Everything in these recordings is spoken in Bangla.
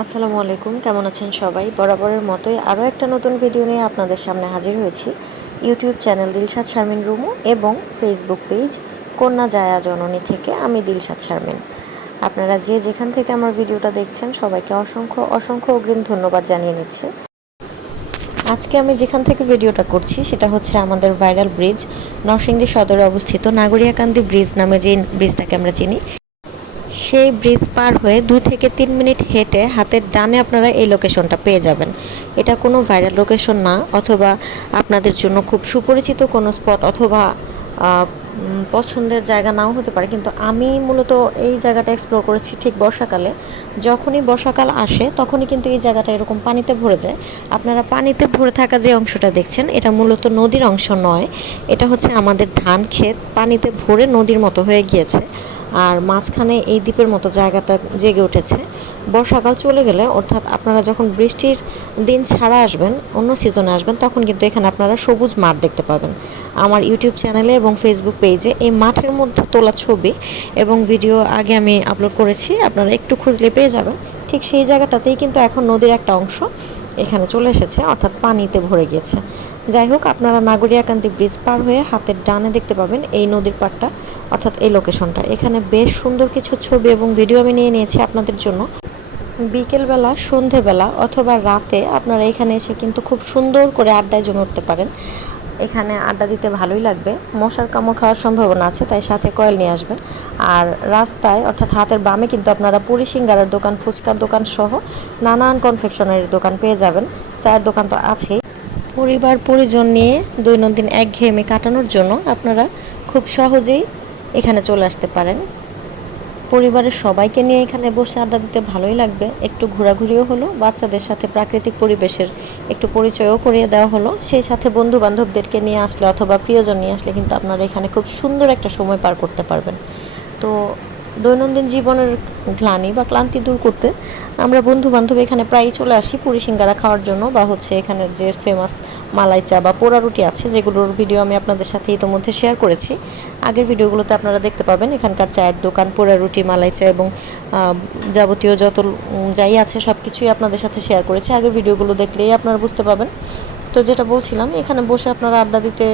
আসসালামু আলাইকুম, কেমন আছেন সবাই? বরাবরের মতোই আরও একটা নতুন ভিডিও নিয়ে আপনাদের সামনে হাজির হয়েছি। ইউটিউব চ্যানেল দিলশাদ শারমিন রুমু এবং ফেসবুক পেজ কন্যা জায়া জননী থেকে আমি দিলশাদ শারমিন। আপনারা যে যেখান থেকে আমার ভিডিওটা দেখছেন, সবাইকে অসংখ্য অসংখ্য অগ্রিম ধন্যবাদ জানিয়ে নিচ্ছি। আজকে আমি যেখান থেকে ভিডিওটা করছি, সেটা হচ্ছে আমাদের ভাইরাল ব্রিজ, নরসিংদী সদরে অবস্থিত নাগরিয়াকান্দি ব্রিজ নামে যে ব্রিজটাকে আমরা চিনি। সেই ব্রিজ পার হয়ে দুই থেকে তিন মিনিট হেঁটে হাতের ডানে আপনারা এই লোকেশনটা পেয়ে যাবেন। এটা কোনো ভাইরাল লোকেশন না, অথবা আপনাদের জন্য খুব সুপরিচিত কোনো স্পট অথবা পছন্দের জায়গা নাও হতে পারে, কিন্তু আমি মূলত এই জায়গাটা এক্সপ্লোর করেছি ঠিক বর্ষাকালে। যখনই বর্ষাকাল আসে, তখনই কিন্তু এই জায়গাটা এরকম পানিতে ভরে যায়। আপনারা পানিতে ভরে থাকা যে অংশটা দেখছেন, এটা মূলত নদীর অংশ নয়। এটা হচ্ছে আমাদের ধান ক্ষেত, পানিতে ভরে নদীর মতো হয়ে গিয়েছে। আর মাঝখানে এই দ্বীপের মতো জায়গাটা জেগে উঠেছে। বর্ষাকাল চলে গেলে অর্থাৎ আপনারা যখন বৃষ্টির দিন ছাড়া আসবেন, অন্য সিজনে আসবেন, তখন কিন্তু এখানে আপনারা সবুজ মাঠ দেখতে পাবেন। আমার ইউটিউব চ্যানেলে এবং ফেসবুক পেজে এই মাঠের মধ্যে তোলা ছবি এবং ভিডিও আগে আমি আপলোড করেছি, আপনারা একটু খুঁজলে পেয়ে যাবেন। ঠিক সেই জায়গাটাতেই কিন্তু এখন নদীর একটা অংশ। এখানে চলে এসেছে, অর্থাৎ পানিতে ভরে গিয়েছে যাই হোক, আপনারা নাগরিয়াকান্তি ব্রিজ পার হয়ে হাতের ডানে দেখতে পাবেন এই নদীর পাড়টা, অর্থাৎ এই লোকেশনটা এখানে বেশ সুন্দর কিছু ছবি এবং ভিডিও আমি নিয়ে নিয়েছি আপনাদের জন্য। বিকেলবেলা, সন্ধেবেলা অথবা রাতে আপনারা এখানে এসে কিন্তু খুব সুন্দর করে আড্ডায় জমে উঠতে পারেন। এখানে আড্ডা দিতে ভালোই লাগবে। মশার কামড় খাওয়ার সম্ভাবনা আছে, তাই সাথে কয়েল নিয়ে আসবেন। আর রাস্তায়, অর্থাৎ হাতের বামে কিন্তু আপনারা পুরি সিঙ্গারের দোকান, ফুচকার দোকান সহ নানান কনফেকশনারি দোকান পেয়ে যাবেন। চায়ের দোকান তো আছেই। পরিবার, পরিজন নিয়ে দৈনন্দিন একঘেয়েমি কাটানোর জন্য আপনারা খুব সহজেই এখানে চলে আসতে পারেন। পরিবারের সবাইকে নিয়ে এখানে বসে আড্ডা দিতে ভালোই লাগবে। একটু ঘোরাঘুরিও হলো, বাচ্চাদের সাথে প্রাকৃতিক পরিবেশের একটু পরিচয়ও করিয়ে দেওয়া হলো। সেই সাথে বন্ধু বান্ধবদেরকে নিয়ে আসলে অথবা প্রিয়জন নিয়ে আসলে কিন্তু আপনারা এখানে খুব সুন্দর একটা সময় পার করতে পারবেন। তো দৈনন্দিন জীবনের গ্লানি বা ক্লান্তি দূর করতে আমরা বন্ধু বান্ধব এখানে প্রায়ই চলে আসি পুরি সিঙ্গারা খাওয়ার জন্য বা হচ্ছে এখানের যে ফেমাস মালাই চা বা পোড়া রুটি আছে, যেগুলোর ভিডিও আমি আপনাদের সাথে ইতোমধ্যে শেয়ার করেছি। আগের ভিডিওগুলোতে আপনারা দেখতে পাবেন এখানকার চায়ের দোকান, পোড়া রুটি, মালাই চা এবং যাবতীয় যত যাই আছে সব কিছুই আপনাদের সাথে শেয়ার করেছি। আগের ভিডিওগুলো দেখলেই আপনারা বুঝতে পাবেন তো যেটা বলছিলাম, এখানে বসে আপনারা আড্ডা দিতে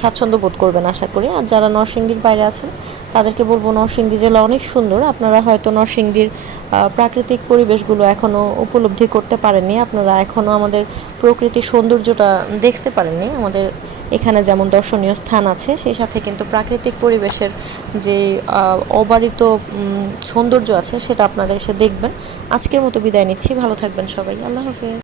স্বাচ্ছন্দ্য বোধ করবেন আশা করি। আর যারা নরসিংদীর বাইরে আছেন তাদেরকে বলব নরসিংদী জেলা অনেক সুন্দর। আপনারা হয়তো নরসিংদীর প্রাকৃতিক পরিবেশগুলো এখনও উপলব্ধি করতে পারেননি। আপনারা এখনও আমাদের প্রকৃতির সৌন্দর্যটা দেখতে পারেননি। আমাদের এখানে যেমন দর্শনীয় স্থান আছে, সেই সাথে কিন্তু প্রাকৃতিক পরিবেশের যে অবারিত সৌন্দর্য আছে, সেটা আপনারা এসে দেখবেন। আজকের মতো বিদায় নিচ্ছি। ভালো থাকবেন সবাই। আল্লাহ হাফেজ।